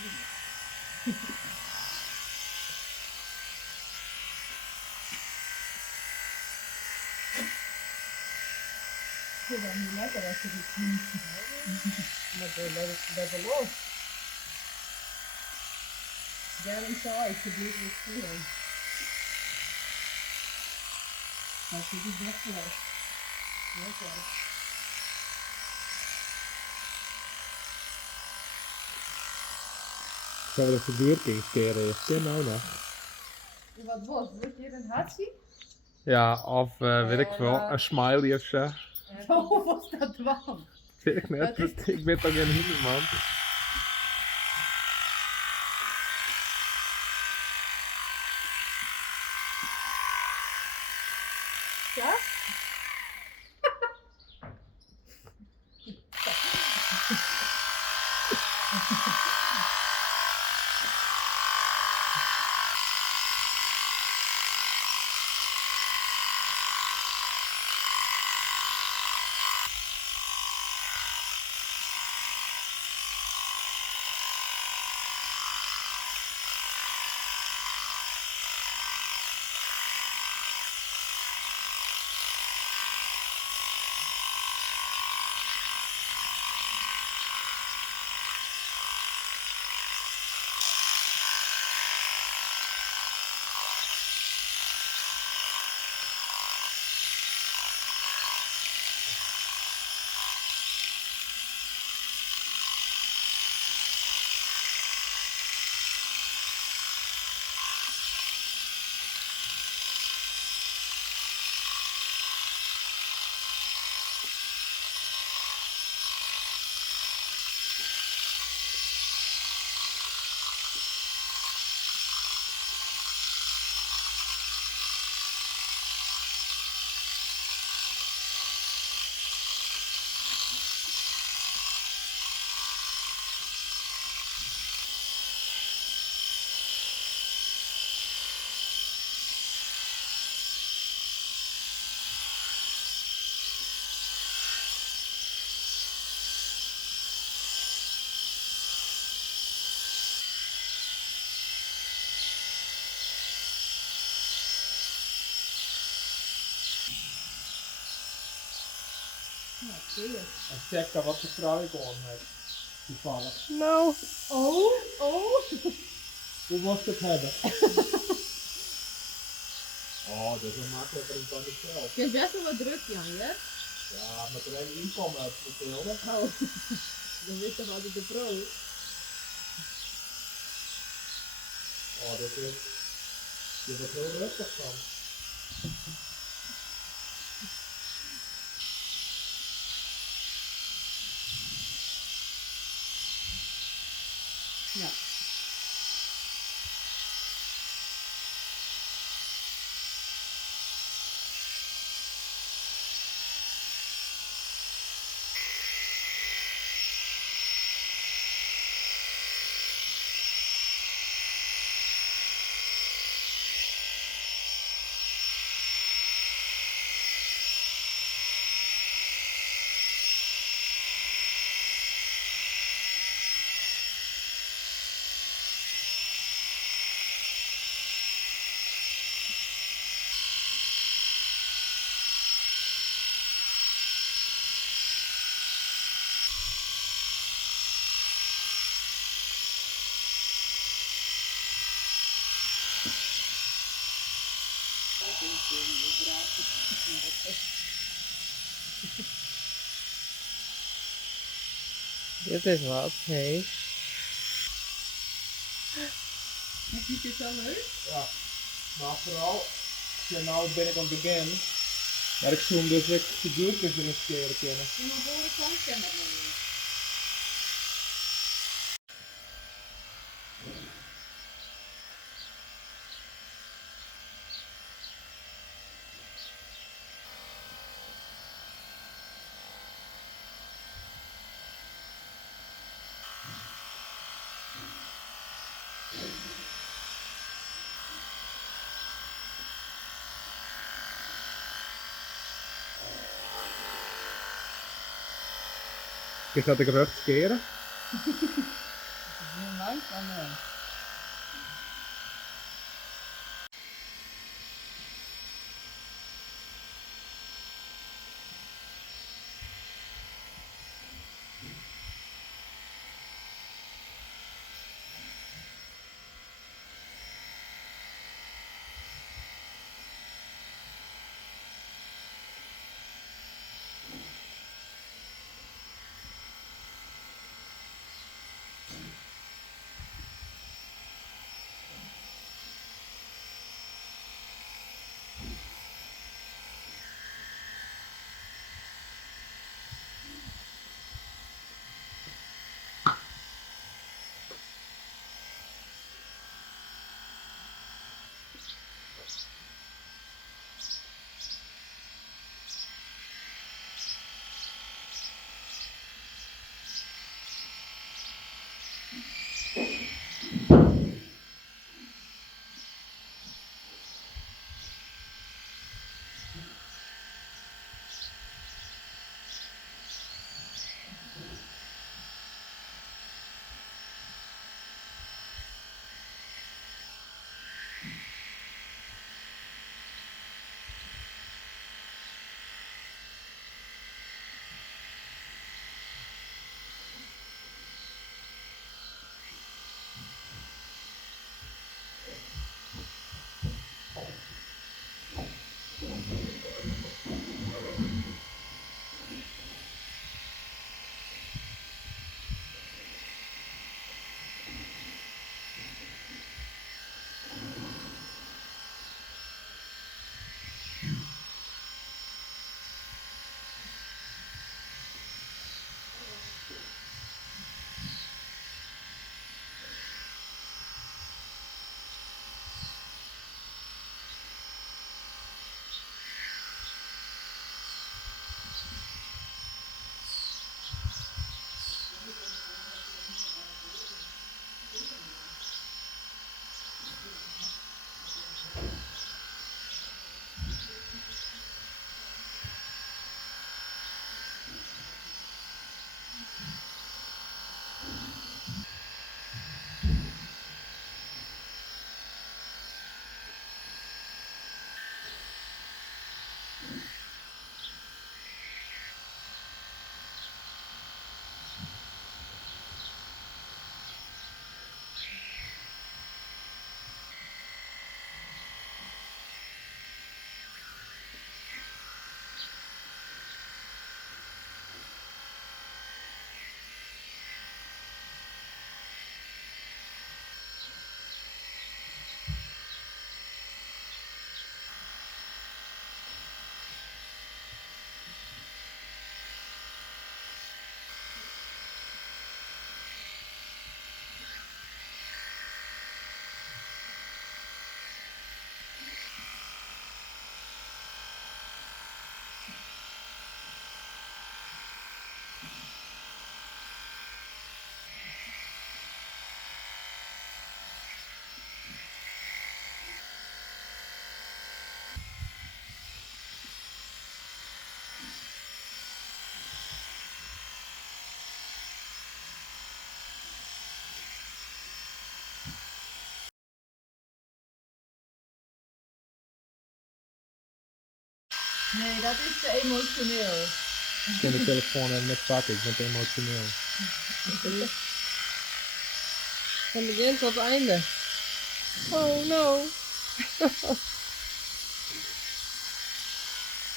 Ik vind dat niet lekker als je dit ziet. Maar dat is los. Daar inside gebeurt wat veel. Maar dit is best wel. Lekker. Zou de figuurtjes keren eerst, nou nog? Wat was het? Hier een hartje? Ja, of weet ik veel, een smiley of zo. Hoe was dat dan? Weet ik net, ik ben toch geen hinderman. Ja? En check dan wat voor vrouw ik aan heb. Toevallig. Nou. Oh, oh. Hoe moest het hebben? Oh, dat is wel makkelijker dan kan ik zelf. Je is best wel wat druk, Jan, hè? Ja, met er een inkomen uit vertellen. Oh, dan is toch altijd de pro. Oh, dat is... Je wordt heel rustig van. Ja. Dit is wat, hé. Heb je dit wel leuk? Ja, maar vooral, ja, nou ben ik aan het begin. Maar ik zoom dus ik figuurtjes erin skeren kunnen. Je moet voor de kant kennen. Is dat ik rug skeren? Ja, Right? Or no? Nee, dat is te emotioneel. Ik kan de telefoon even net pakken, ik ben te emotioneel. Van begin tot einde. Oh no.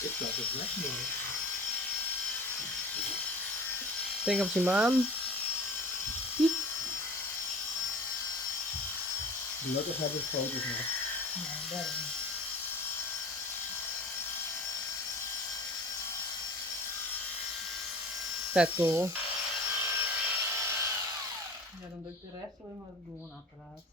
Ik dacht het weg mooi. Denk op zijn maan. Gelukkig hebben we foto's nog. Ja, daarom. Vet cool. Ja, dan doe ik de rest weer met het groene apparaat.